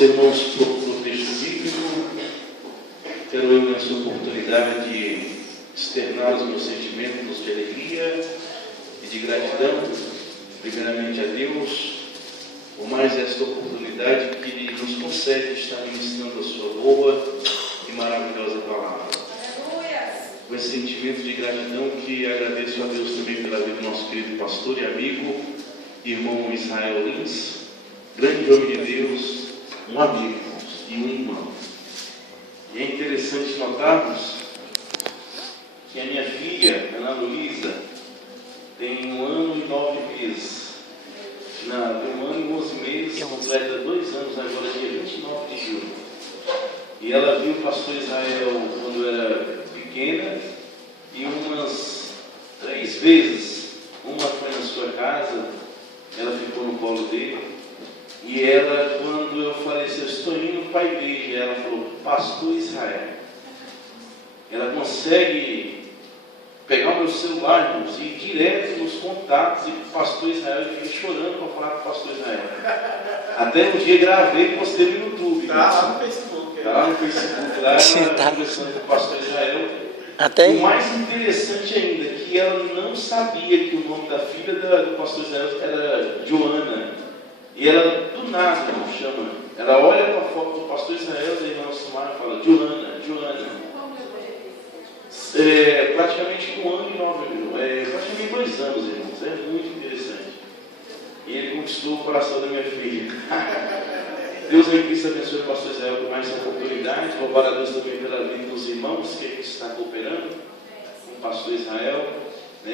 os irmãos do texto bíblico, quero eu nessa oportunidade de externar os meus sentimentos de alegria e de gratidão, primeiramente a Deus, por mais esta oportunidade que Ele nos concede de estar ministrando a sua boa e maravilhosa palavra. Com esse sentimento de gratidão que agradeço a Deus também pela vida do nosso querido pastor e amigo, irmão Israel Lins, grande homem de Deus, um amigo e um irmão. E é interessante notarmos que a minha filha, Ana Luísa, tem 1 ano e 9 meses. Tem 1 ano e 11 meses, completa 2 anos agora, dia 29 de julho. E ela viu o pastor Israel quando era pequena, e umas 3 vezes, uma foi na sua casa, ela ficou no colo dele, e ela, quando eu falei assim, eu estou indo para a igreja, ela falou, pastor Israel. Ela consegue pegar o meu celular, irmãos, e ir direto nos contatos, e o pastor Israel, ele fica chorando para falar com o pastor Israel. Até um dia gravei e postei no YouTube. Está lá no Facebook. Está lá no Facebook, lá ela conversando com o pastor Israel. Até o mais interessante ainda, que ela não sabia que o nome da filha do pastor Israel era Joana. E ela, do nada, chama. Ela olha para a foto do pastor Israel, da irmã Sumara, e fala, Joana. Praticamente 1 ano e 9 praticamente 2 anos, irmãos. É muito interessante. E ele conquistou o coração da minha filha. Deus em Cristo abençoe o pastor Israel por mais essa oportunidade. Louvar a Deus também pela vida dos irmãos que aqui está cooperando com o pastor Israel, o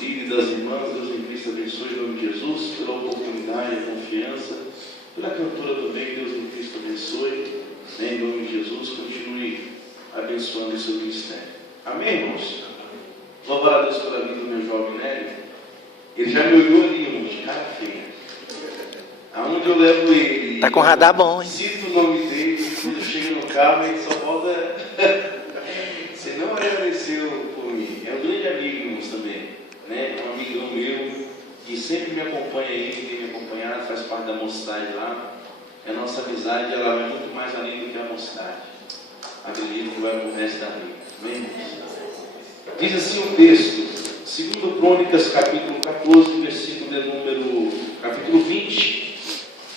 líder das irmãs. Deus em Cristo abençoe em nome de Jesus, pela oportunidade, a confiança, pela cantora também. Deus em Cristo abençoe, em nome de Jesus. Continue abençoando o seu ministério. Amém, irmãos? Louvar a Deus pela vida do meu jovem Nélio. Ele já me olhou ali, irmãos, de cara feia. Aonde eu levo ele, tá com radar bom, hein? Cito o nome dele, quando chega no carro, ele só volta. Você não agradeceu por mim. É um grande amigo, irmãos, também, né? Um amigão meu, que sempre me acompanha aí, tem me acompanhado, faz parte da mocidade lá. A nossa amizade, ela vai muito mais além do que a mocidade. Acredito que vai para o resto da vida. Amém, irmãos? Diz assim o texto, 2 Crônicas, capítulo 14, capítulo 20,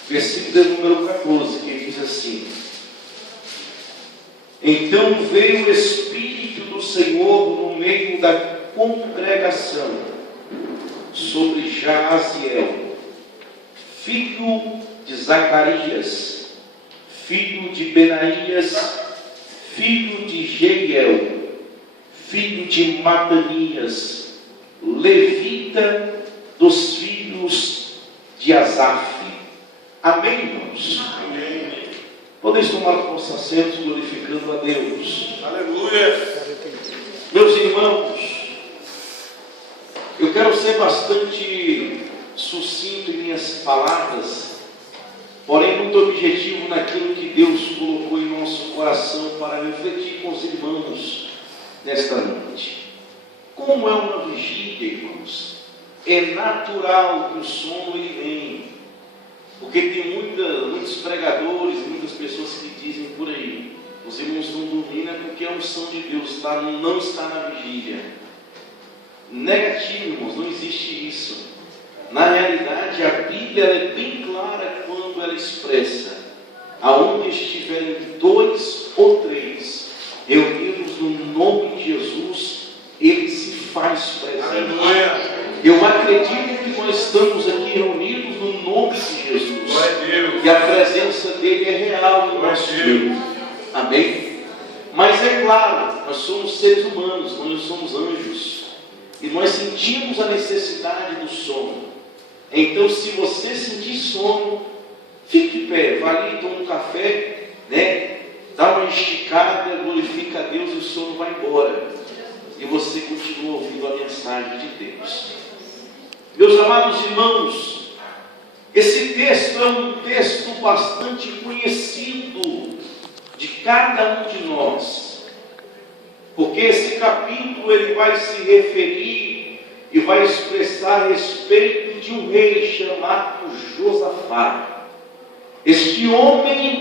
versículo de número 14, que diz assim: Então veio o Espírito do Senhor no meio da congregação sobre Jaaziel, filho de Zacarias, filho de Benaías, filho de Jeiel, filho de Matanias, levita dos filhos de Asaf. Amém, irmãos? Amém. Podeis tomar os vossos assentos glorificando a Deus. Aleluia. Meus irmãos, eu quero ser bastante sucinto em minhas palavras, porém muito objetivo naquilo que Deus colocou em nosso coração para refletir com os irmãos nesta noite. Como é uma vigília, irmãos? É natural que o sono ele vem. Porque tem muitos pregadores, muitas pessoas que dizem por aí, os irmãos estão dormindo é porque a unção de Deus não está na vigília. Negativo, irmãos, não existe isso. Na realidade, a Bíblia é bem clara quando ela expressa: aonde estiverem 2 ou 3 reunidos no nome de Jesus, Ele se faz presente. Eu acredito que nós estamos aqui reunidos no nome de Jesus. E a presença dele é real no nosso meio. Amém? Mas é claro, nós somos seres humanos, nós não somos anjos. E nós sentimos a necessidade do sono. Então, se você sentir sono, fique de pé, vá ali, toma um café, dá uma esticada, glorifica a Deus e o sono vai embora. E você continua ouvindo a mensagem de Deus. Meus amados irmãos, esse texto é um texto bastante conhecido de cada um de nós, porque esse capítulo ele vai se referir e vai expressar a respeito de um rei chamado Josafá. Este homem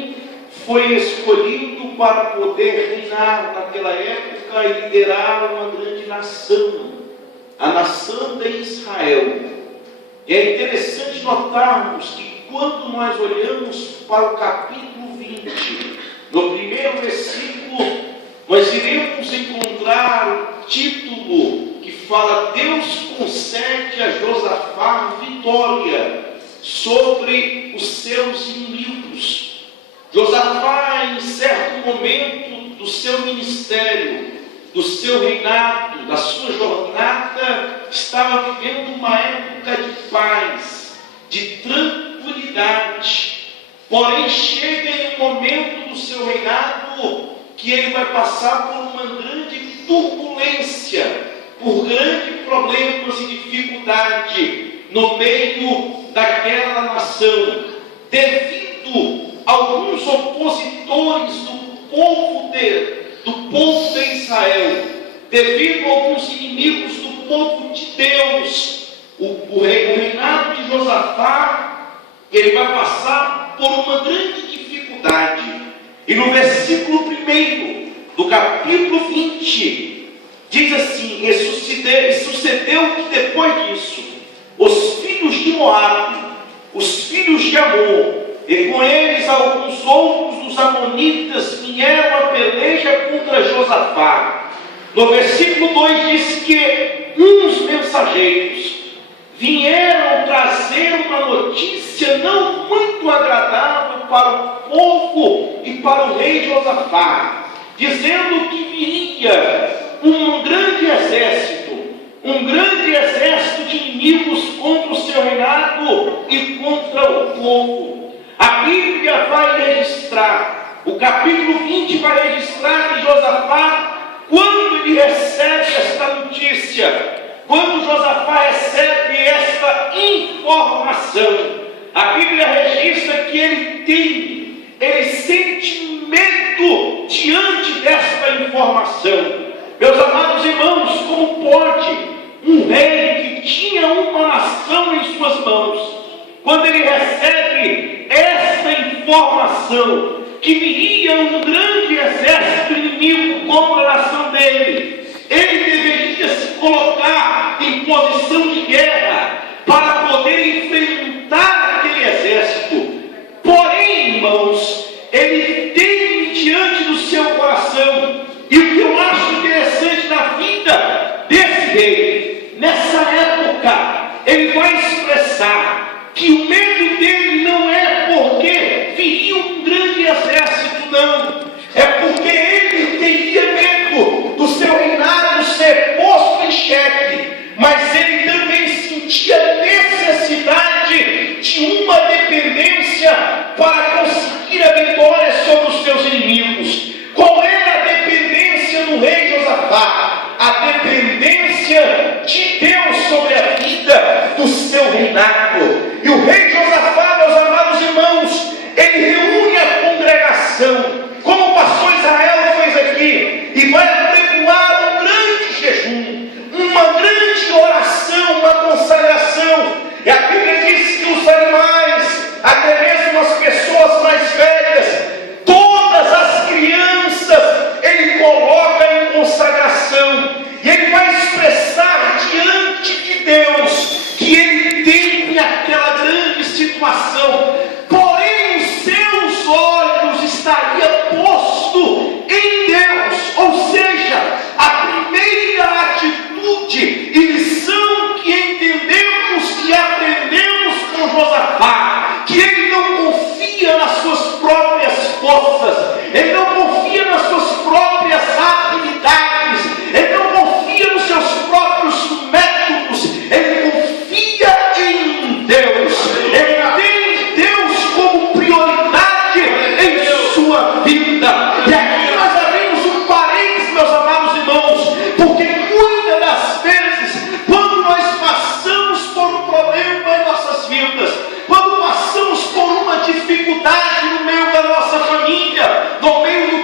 foi escolhido para poder reinar naquela época e liderar uma grande nação, a nação de Israel. E é interessante notarmos que quando nós olhamos para o capítulo 20, no primeiro versículo, nós iremos encontrar o título que fala: Deus concede a Josafá vitória sobre os seus inimigos. Josafá, em certo momento do seu ministério, do seu reinado, da sua jornada, estava vivendo uma época de paz, de tranquilidade. Porém, chega em um momento do seu reinado que ele vai passar por uma grande turbulência, por grandes problemas e dificuldade no meio daquela nação, devido a alguns opositores do povo de Israel, devido a alguns inimigos do povo de Deus. O reinado de Josafá, ele vai passar por uma grande dificuldade. E no versículo 1 do capítulo 20, diz assim: e sucedeu que depois disso, os filhos de Moabe, os filhos de Amon, e com eles alguns outros dos amonitas, vieram a peleja contra Josafá. No versículo 2 diz que uns mensageiros vieram trazer uma notícia não muito agradável para o povo e para o rei Josafá, dizendo que viria um grande exército de inimigos contra o seu reinado e contra o povo. A Bíblia vai registrar, o capítulo 20 vai registrar que Josafá, quando ele recebe esta notícia, quando Josafá recebe esta informação, a Bíblia registra que ele sente medo diante desta informação. Meus amados irmãos, como pode um rei que tinha uma nação em suas mãos, quando ele recebe esta informação, que viria um grande exército inimigo contra a nação dele, ele deveria se colocar em posição de guerra para poder enfrentar aquele exército. Porém, irmãos, ele teme diante do seu coração. E o que eu acho interessante na vida desse rei, nessa época, ele vai expressar que o medo dele não é porque viria um grande exército, não. É porque ele teria medo do seu reinado ser posto em xeque, mas ele também sentia necessidade de uma dependência para conseguir a vitória sobre os seus inimigos. Qual era a dependência do rei Josafá? A dependência de Deus sobre a vida do seu reinado. E o rei Josafá, meus amados irmãos, ele reúne a congregação, como o pastor Israel fez aqui, e vai apregoar um grande jejum, uma grande oração, uma consagração. E a Bíblia diz que os animais, até mesmo as pessoas mais velhas, todas as crianças, ele coloca em consagração. E ele vai expressar diante de Deus que ele teme aquela grande situação. Porém, os seus olhos estariam postos em Deus. Ou seja, a primeira atitude e lição que entendemos e aprendemos com Josafá, que ele não confia nas suas próprias forças, ele não confia nas suas próprias habilidades, ele não confia nos seus próprios métodos, ele confia em Deus. Ele tem Deus como prioridade em sua vida. E aqui nós abrimos um parênteses, meus amados irmãos, porque muitas das vezes, quando nós passamos por um problema em nossas vidas, quando passamos por uma dificuldade no meio da nossa família, no meio do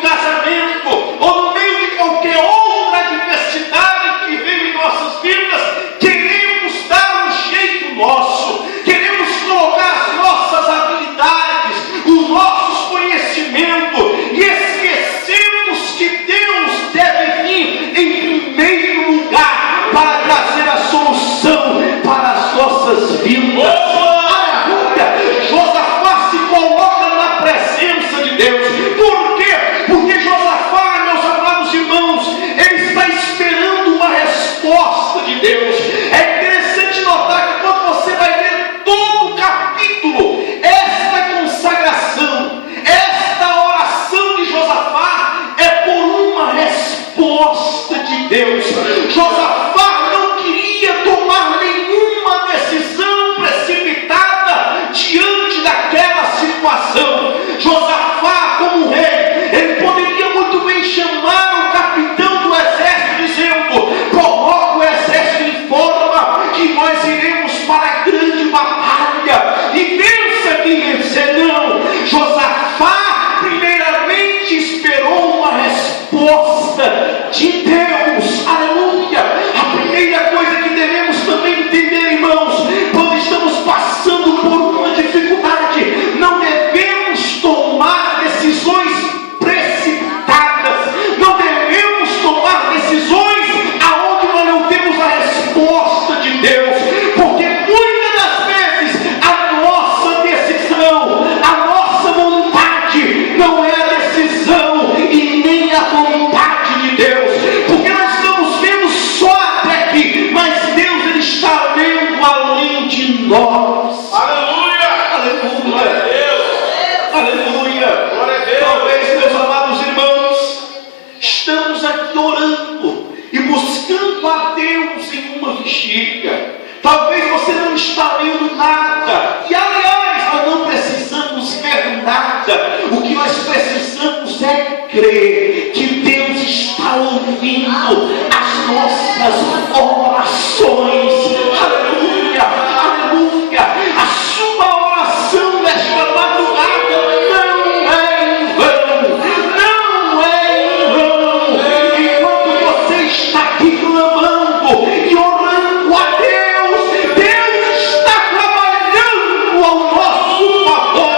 não é a decisão e nem a vontade de Deus, porque nós estamos vendo só até aqui, mas Deus ele está vendo além de nós. Aleluia! Aleluia! Deus! Aleluia! Glória a Deus! Talvez, meus amados irmãos, estamos aqui orando e buscando a Deus em uma vigília. Talvez você não está vendo nada, e aliás, nós não precisamos ver nada. O que nós precisamos é crer que Deus está ouvindo as nossas orações. Aleluia, aleluia. A sua oração nesta madrugada não é em vão, não é em vão. Enquanto você está aqui clamando e orando a Deus, Deus está trabalhando ao nosso favor.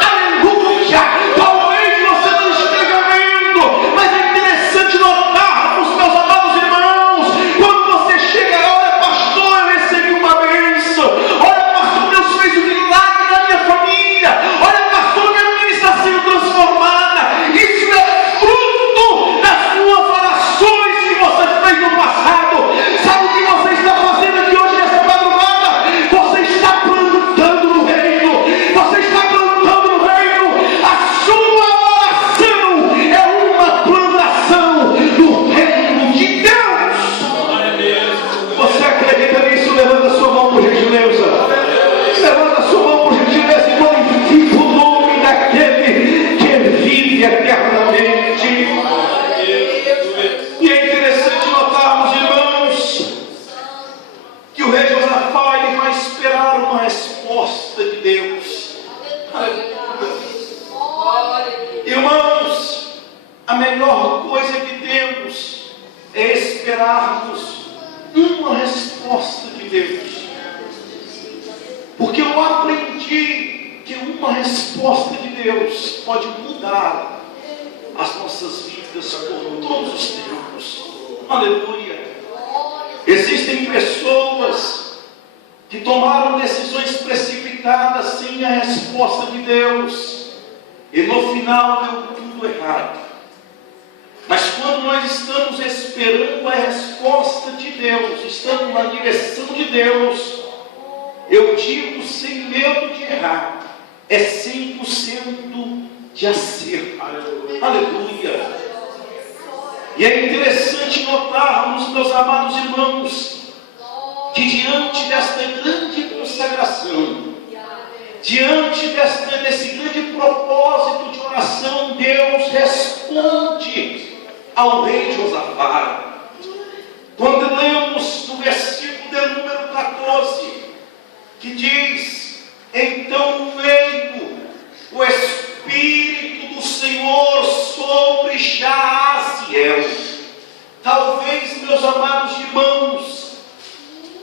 Aleluia. Talvez você não esteja vendo, mas é interessante notarmos, meus amados irmãos, quando você chega, olha pastor, eu recebi uma bênção, olha pastor, Deus fez um milagre na minha família, olha pastor, minha família está sendo transformada. Isso é fruto das suas orações que você fez no passado. Sabe o que você está fazendo aqui hoje nessa madrugada? Você está plantando no reino, você está plantando no reino. A sua oração é uma plantação do reino de Deus. Você acredita nisso? Levanta a sua mão por gentileza. Levanta a sua mão por gentileza e glorifica o nome daquele que vive eternamente. E é interessante notarmos, irmãos, que o rei Josafá ele vai esperar uma resposta de Deus. Irmãos, a melhor coisa que temos é esperarmos uma resposta de Deus. Porque eu aprendi que uma resposta de Deus pode mudar as nossas vidas por todos os tempos. Aleluia. Existem pessoas que tomaram decisões precipitadas sem a resposta de Deus, e no final deu tudo errado. Mas quando nós estamos esperando a resposta de Deus, estamos na direção de Deus, eu digo sem medo de errar, é 100% de acerto. Aleluia. E é interessante notarmos, meus amados irmãos, que diante desta grande consagração, diante desse grande propósito de oração, Deus responde ao rei Josafá. Quando lemos no versículo de número 14, que diz: então veio o Espírito do Senhor sobre Jaziel. Talvez, meus amados irmãos,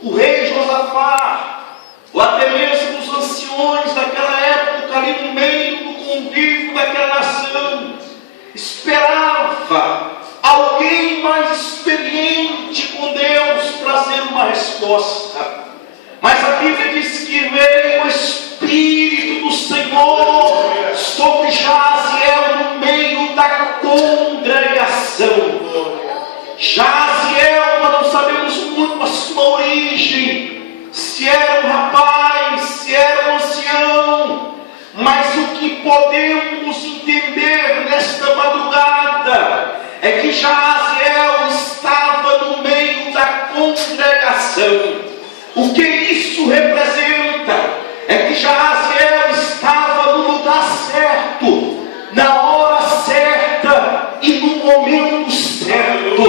o rei Josafá, ou até mesmo os anciões daquela época, ali no meio do convívio daquela nação, esperava alguém mais experiente com Deus trazer uma resposta. Mas a Bíblia diz que veio o Espírito do Senhor sobre Jaziel no meio da congregação. Jaziel, nós não sabemos muito a sua origem, se era um rapaz, se era um ancião, mas o que podemos entender nesta madrugada é que Jaziel estava no meio da congregação. O que isso representa? É que Jaziel estava no lugar certo, na hora certa e no momento certo.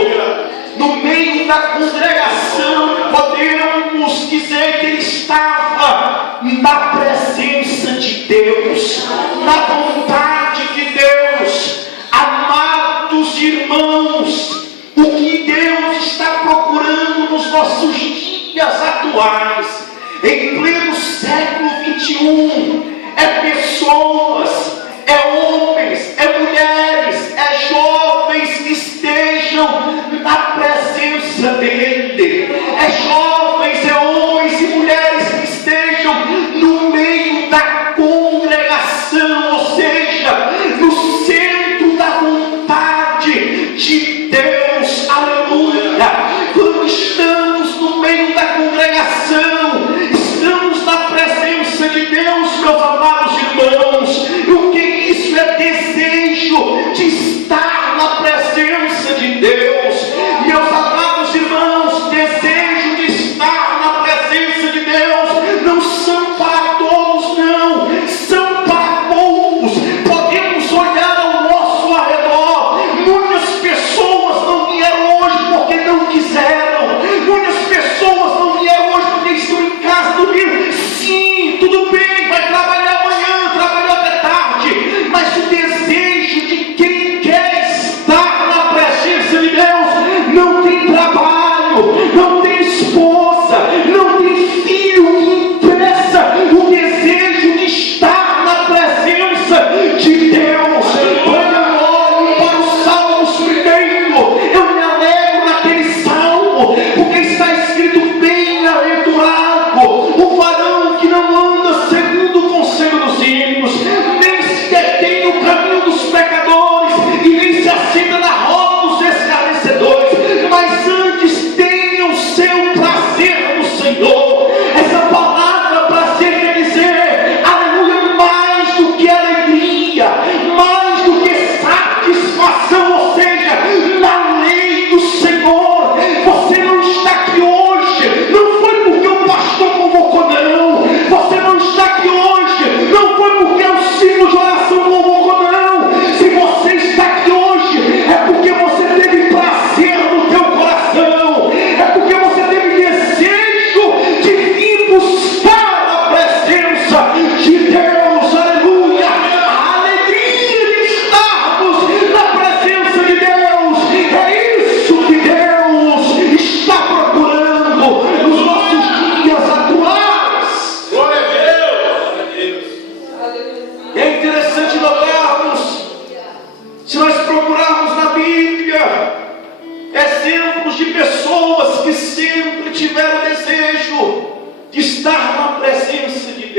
No meio da congregação, podemos dizer que ele estava na presença de Deus, na vontade de Deus. Amados irmãos, o que Deus está procurando nos nossos dias atuais, em pleno século 21, é pessoas, é homens, é mulheres, é jovens que estejam na presença dele, é jovens, é homens e mulheres que estejam no meio da congregação, ou seja, no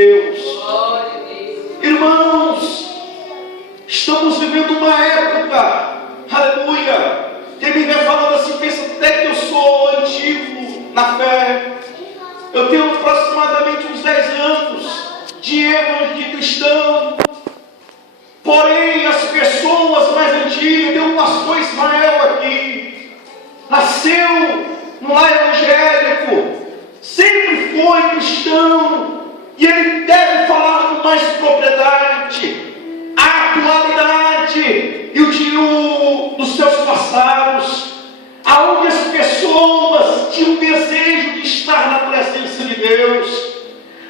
Deus. Irmãos, estamos vivendo uma época, aleluia, quem me vê falando assim, pensa até que eu sou antigo na fé. Eu tenho aproximadamente uns 10 anos de cristão. Porém, as pessoas mais antigas, tem um pastor Ismael aqui, nasceu no lar evangélico, sempre foi cristão, e ele deve falar com mais propriedade a atualidade e o tio dos seus passados, aonde as pessoas tinham desejo de estar na presença de Deus.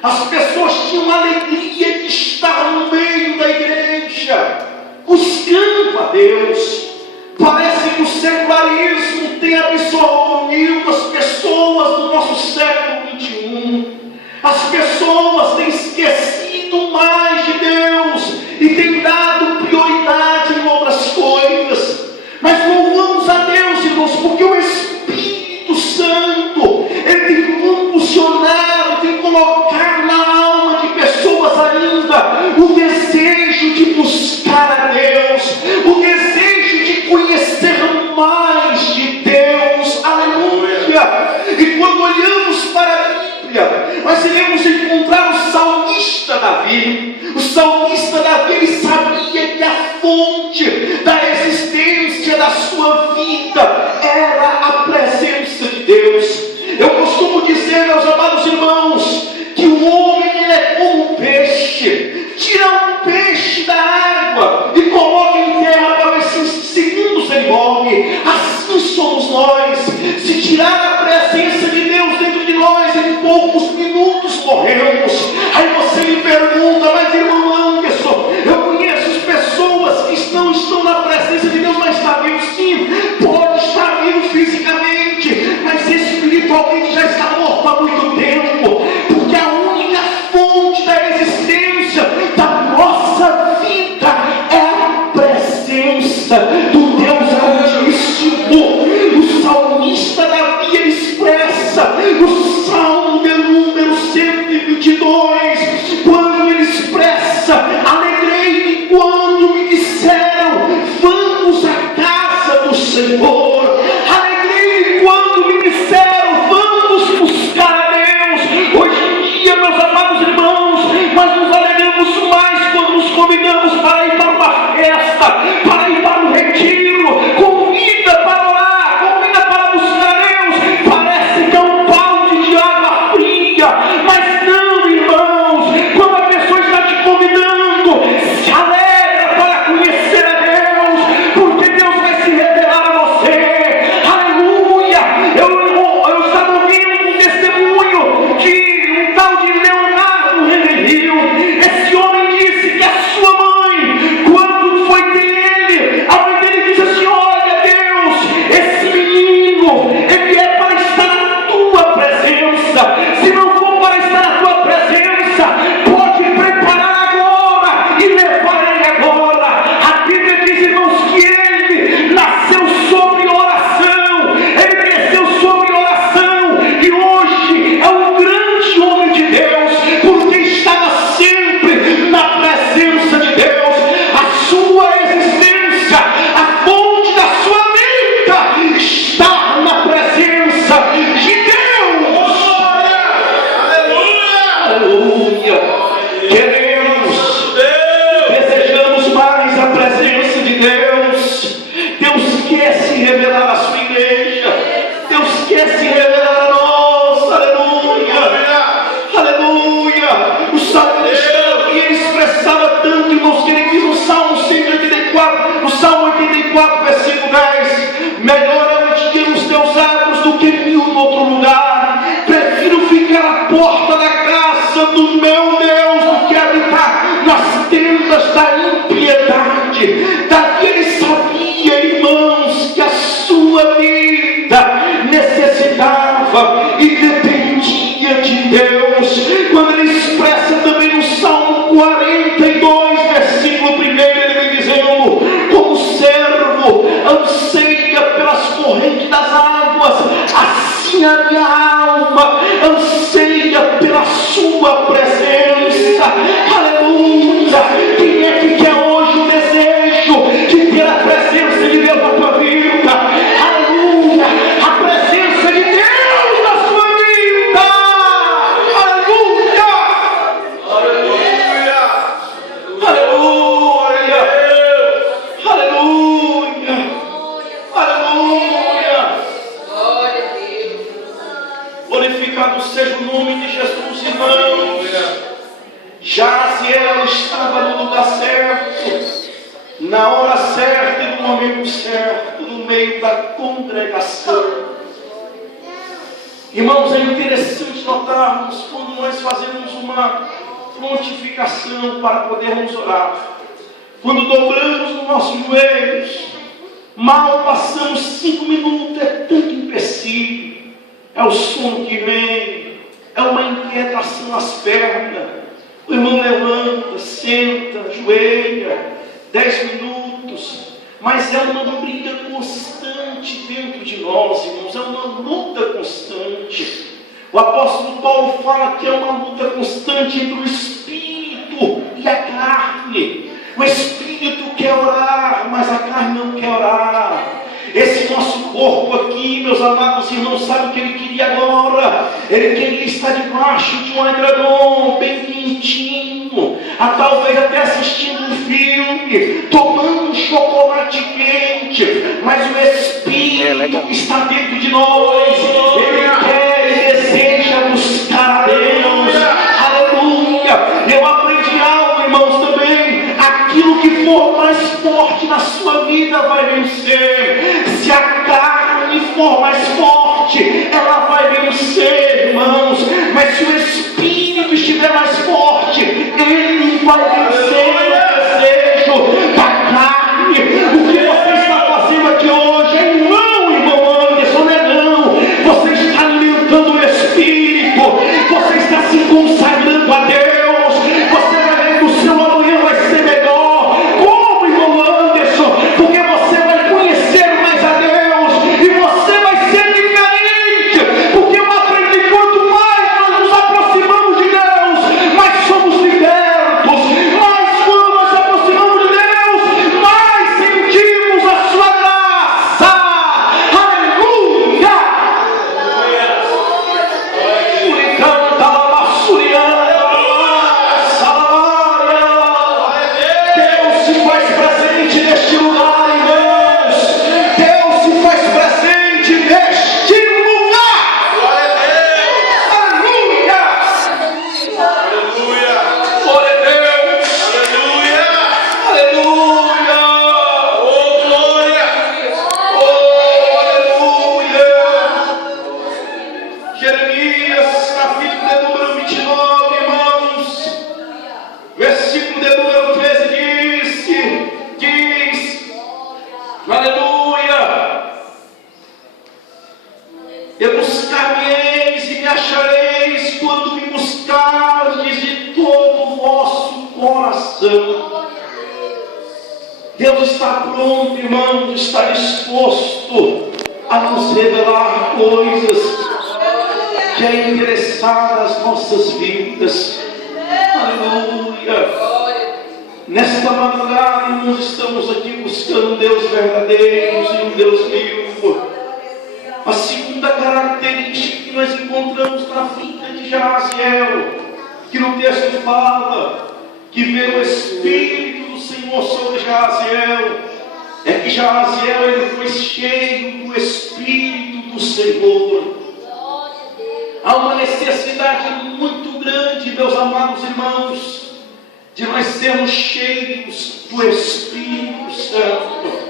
As pessoas tinham alegria de estar no meio da igreja, buscando a Deus. Parece que o secularismo tem absorvido as pessoas do nosso século XXI. As pessoas têm esquecido mais de Deus e têm dado prioridade em outras coisas. Mas louvamos a Deus, irmãos, porque o Espírito Santo, ele tem impulsionado, tem colocado na alma de pessoas ainda o desejo de buscar a Deus, o desejo de conhecer mais de Deus. Aleluia! E quando olhamos para a Bíblia, nós iremos encontrar o salmista Davi. O salmista Davi, ele sabia que a fonte da existência da sua vida era a presença de Deus. Eu costumo dizer, meus amados irmãos, que o homem ele é como um peixe. Tira um peixe da água e coloca em terra para ver se segundos ele morre. Assim somos nós. Se tirar a presença de Deus dentro de nós, em poucos minutos morremos. Aí você me pergunta, mas irmão Anderson, eu conheço pessoas que não estão na presença de Deus, mas está vivo sim. Pode estar vivo fisicamente, mas espiritualmente já está morto há muito tempo. Porque a única fonte da existência da nossa vida é a presença do Deus Altíssimo. O salmista Davi, ele expressa no Salmo de número 122, quando ele expressa: alegrei-me quando me disseram, vamos à casa do Senhor. Alegrei-me quando me disseram, vamos buscar a Deus. Hoje em dia, meus amados irmãos, nós nos alegramos mais quando nos convidamos para ir para uma festa, para ir para um retiro, convida para orar, convida para buscar a Deus. Parece que é um balde de água fria, mas não, irmãos. Quando a pessoa está te convidando, se alegra para conhecer a Deus, porque Deus vai se revelar a você. Aleluia! Eu estava ouvindo um testemunho de um tal de Leonardo Reveril. Esse homem disse que a sua mãe, quando foi ter ele na hora certa e no momento certo, no meio da congregação. Irmãos, é interessante notarmos quando nós fazemos uma prontificação para podermos orar. Quando dobramos os nossos joelhos, mal passamos 5 minutos, é tanto empecilho, é o sono que vem, é uma inquietação nas pernas. O irmão levanta, senta, ajoelha, 10 minutos, mas é uma briga constante dentro de nós, irmãos, é uma luta constante. O apóstolo Paulo fala que é uma luta constante entre o espírito e a carne. O espírito quer orar, mas a carne não quer orar. Esse nosso corpo aqui, meus amados irmãos, sabe o que ele queria agora? Ele queria estar debaixo de um edredom bem quentinho, talvez até assistindo um filme, tomando um chocolate quente, mas o Espírito que está dentro de nós, ele quer e deseja buscar a Deus. Aleluia! Eu aprendi algo, irmãos, também. Aquilo que for mais forte na sua vida vai vencer. Se a carne for mais forte, ela vai vencer, irmãos. Mas se o Espírito estiver mais forte, ele vai vencer o desejo da carne. O que você está fazendo aqui hoje é não, irmão Anderson, não é não. Você está alimentando o Espírito, você está se consagrando a Deus. Você vai ver que o seu amanhã vai ser melhor. Como, irmão Anderson? Porque você vai conhecer mais a Deus e você vai ser diferente. Porque eu aprendi, quanto mais nós nos aproximamos de Deus, mais somos libertos. Mais quando nós nos aproximamos de Deus, mais sentimos a sua graça. Aleluia! Suricanta, lavassuriana, Deus se faz presente neste lugar, irmãos. Deus se faz presente neste lugar. Aleluia! Aleluia! Glória a Deus! Aleluia! Aleluia! Oh, glória! Oh, aleluia! Jeremias, capítulo de número 29, irmãos, versículo de número 13 diz, aleluia, e buscar-me-eis e me achareis quando me buscardes de todo o vosso coração. Deus está pronto, irmãos, está disposto a nos revelar coisas que é interessar as nossas vidas. Aleluia! Nesta madrugada, irmãos, estamos aqui buscando um Deus verdadeiro e um Deus vivo. A segunda característica que nós encontramos na vida de Jaziel, que no texto fala que veio o Espírito do Senhor sobre Jaziel, é que Jaziel ele foi cheio do Espírito do Senhor. Há uma necessidade muito grande, meus amados irmãos, de nós sermos cheios do Espírito Santo.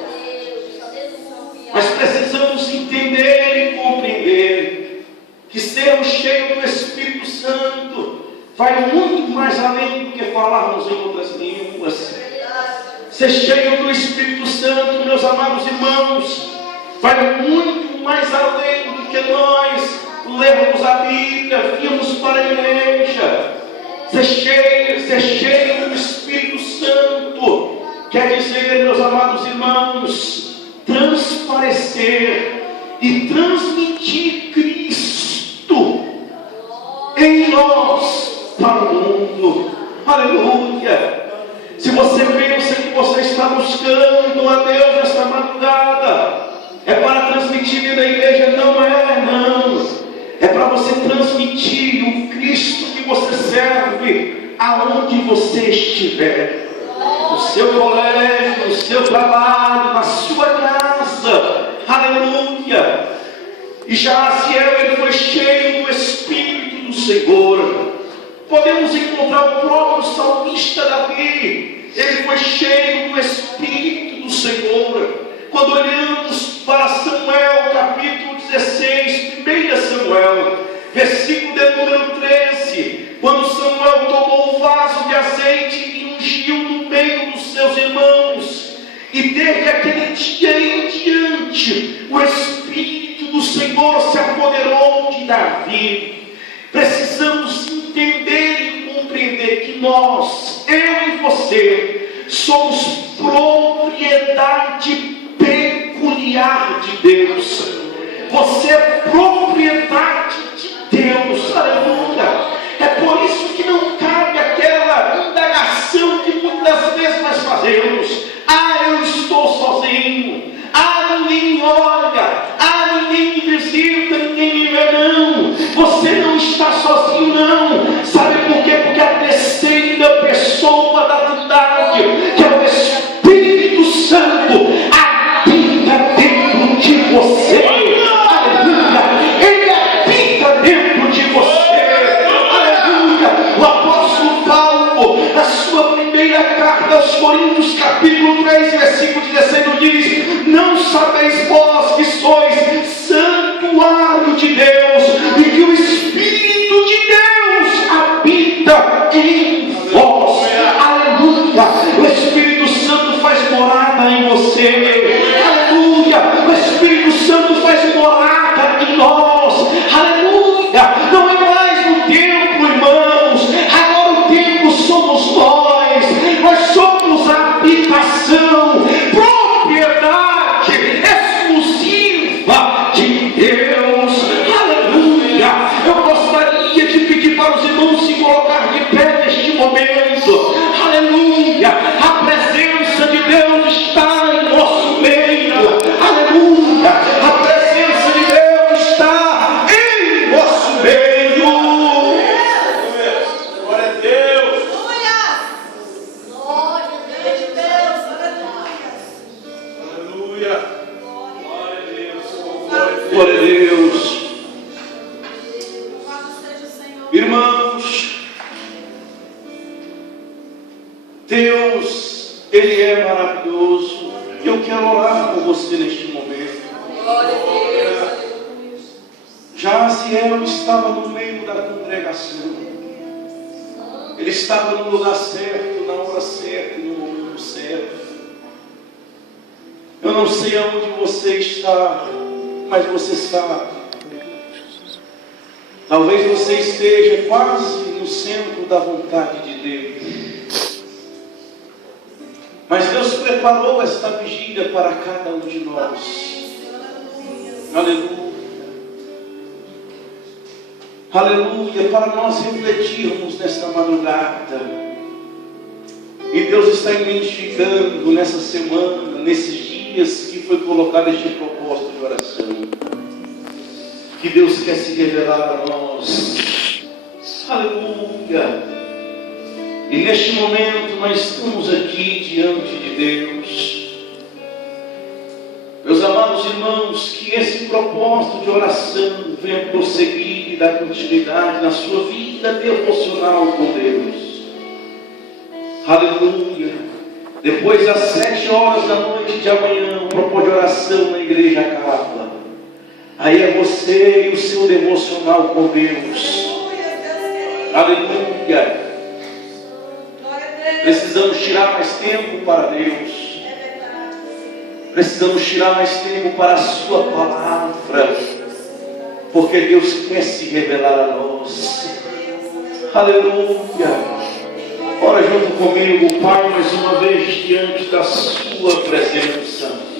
Nós precisamos entender e compreender que sermos cheios do Espírito Santo vai muito mais além do que falarmos em outras línguas. Ser cheio do Espírito Santo, meus amados irmãos, vai muito mais além do que nós lermos a Bíblia, virmos para a igreja. Ser cheio do Espírito Santo quer dizer, meus amados irmãos, transparecer e transmitir Cristo em nós para o mundo. Aleluia! Se você pensa que você está buscando a Deus nesta madrugada, é para transmitir na igreja, não é, não. É para você transmitir o Cristo que você serve aonde você estiver. No seu colégio, no seu trabalho, na sua casa. Aleluia! E Jaziel ele foi cheio do Espírito do Senhor. Podemos encontrar o próprio salmista Davi. Ele foi cheio do Espírito quando olhamos para Samuel, capítulo 16, 1 Samuel, versículo de número 13, quando Samuel tomou o vaso de azeite e ungiu no meio dos seus irmãos, e desde aquele dia em diante, o Espírito do Senhor se apoderou de Davi. Precisamos entender e compreender que nós, eu e você, somos propriedade peculiar de Deus. Você é propriedade de Deus, aleluia. É por isso que não cabe aquela indagação que muitas vezes nós fazemos. Eu estou sozinho. Ninguém me olha. Ninguém me visita, ninguém me vê, não. Você não está sozinho, não. Sabe por quê? Porque a terceira pessoa da Trindade, que é o Espírito Santo, habita dentro de você. Aleluia. Ele habita dentro de você. Aleluia. O apóstolo Paulo, na sua primeira carta aos Coríntios, capítulo 3, versículo 16, nos diz: não sabeis vós que sois santuário de Deus, e que o Espírito de Deus habita em vós. Aleluia. O Espírito Santo faz morada em você. Aleluia. O Espírito Santo faz morada em nós. Aleluia. Não é mais no templo, irmãos. Agora o templo somos nós. Nós somos a habitação, propriedade exclusiva de Deus. Aleluia. Eu gostaria de pedir para os irmãos se colocar de pé neste momento. Aleluia. A presença de Deus está em nosso meio. Aleluia. A presença de Deus está em nosso meio. Glória a Deus. Aleluia. Glória a Deus. Glória a Deus. Irmãos, Deus, Ele é maravilhoso. Eu quero orar por você neste momento. Jaziel estava no meio da congregação. Ele estava no lugar certo, na hora certa e no momento certo. Eu não sei aonde você está, mas você sabe. Talvez você esteja quase no centro da vontade de Deus. Mas Deus preparou esta vigília para cada um de nós. Aleluia. Aleluia. Para nós refletirmos nesta madrugada. E Deus está identificando nessa semana, nesses dias que foi colocado este propósito de oração. Que Deus quer se revelar a nós. Aleluia. E neste momento nós estamos aqui diante de Deus. Meus amados irmãos, que esse propósito de oração venha prosseguir e dar continuidade na sua vida devocional com Deus. Aleluia. Depois das 7 horas da noite de amanhã, o propósito de oração na igreja acaba. Aí é você e o seu devocional com Deus. Aleluia. Precisamos tirar mais tempo para Deus. Precisamos tirar mais tempo para a sua palavra. Porque Deus quer se revelar a nós. Aleluia. Ora junto comigo, Pai, mais uma vez diante da sua presença.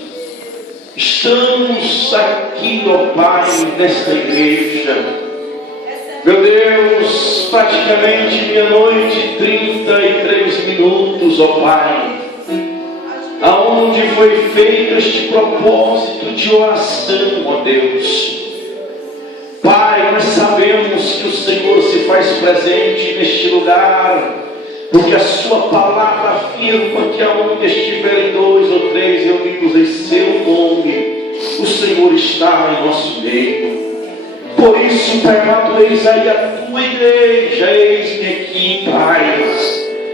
Estamos aqui, ó Pai, nesta igreja. Meu Deus, praticamente meia-noite e 33 minutos, ó Pai, aonde foi feito este propósito de oração, ó Deus. Pai, nós sabemos que o Senhor se faz presente neste lugar, porque a sua palavra afirma que aonde estiverem 2 ou 3 reunidos em seu nome, o Senhor está em nosso meio. Por isso, Pai, eis aí a tua igreja, eis-me aqui, Pai.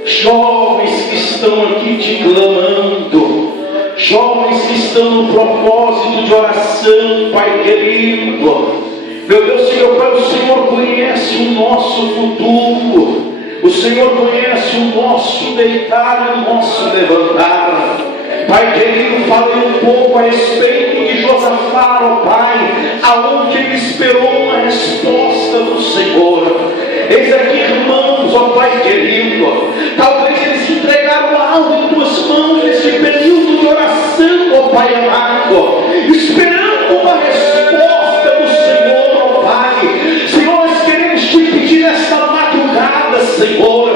Jovens que estão aqui te clamando, jovens que estão no propósito de oração, Pai querido. Meu Deus, Senhor Pai, o Senhor conhece o nosso futuro, o Senhor conhece o nosso deitar e o nosso levantar. Pai querido, falei um pouco a respeito de Josafá, ó Pai, aonde ele esperou uma resposta do Senhor. Eis aqui, irmãos, ó Pai querido, talvez eles entregaram algo em tuas mãos nesse período de oração, ó Pai amado, esperando uma resposta do Senhor, ó Pai. Senhor, nós queremos te pedir nesta madrugada, Senhor,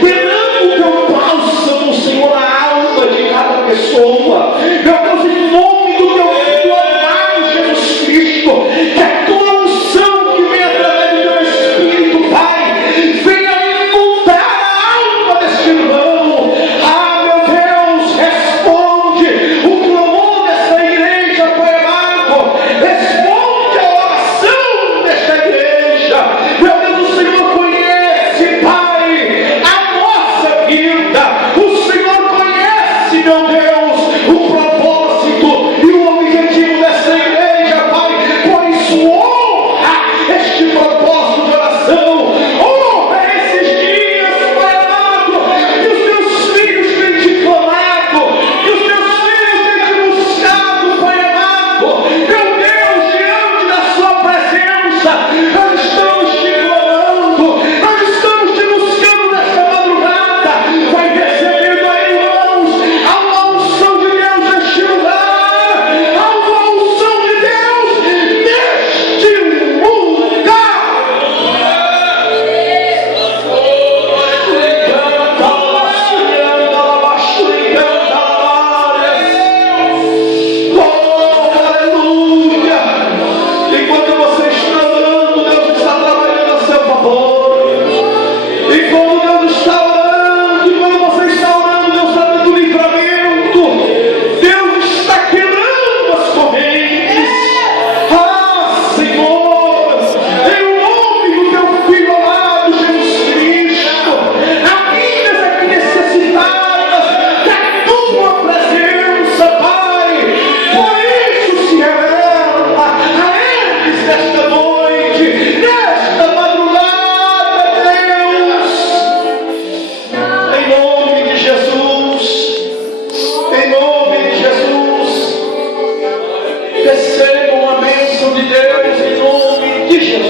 derrama o teu bálsamo, Senhor, a alma de cada pessoa. Meu Deus, em nome do teu Filho amado Jesus Cristo, que a tua unção que vem através do teu Espírito, Pai, venha inundar a alma deste irmão. Ah, meu Deus, responde o clamor desta igreja, Pai amado. Responde a oração desta igreja. Meu Deus, o Senhor conhece, Pai, a nossa vida. O Senhor conhece, meu Deus, o propósito e o objetivo dessa igreja, Pai. Por isso, honra este propósito de oração. Honra esses dias, Pai amado, que os teus filhos têm te clamado, que os teus filhos têm te buscado, Pai amado. Meu Deus, diante da sua presença, nós estamos te clamando, nós estamos te buscando nesta madrugada. Vai recebendo aí, irmãos, há uma unção de Deus neste lugar, há uma unção de Deus neste lugar. Oh, aleluia! Enquanto você está orando, Deus está trabalhando a seu favor. Enquanto Deus está orando, enquanto você está orando, Deus está dando livramento. Deus está quebrando as correntes. Ah, Senhor, em nome do teu Filho amado Jesus Cristo, amigas aqui necessitadas da tua presença, Pai. Por isso se revela a eles nesta noite, nesta madrugada, Deus. Em nome de Jesus, em nome de Jesus, recebam a bênção de Deus em nome de Jesus.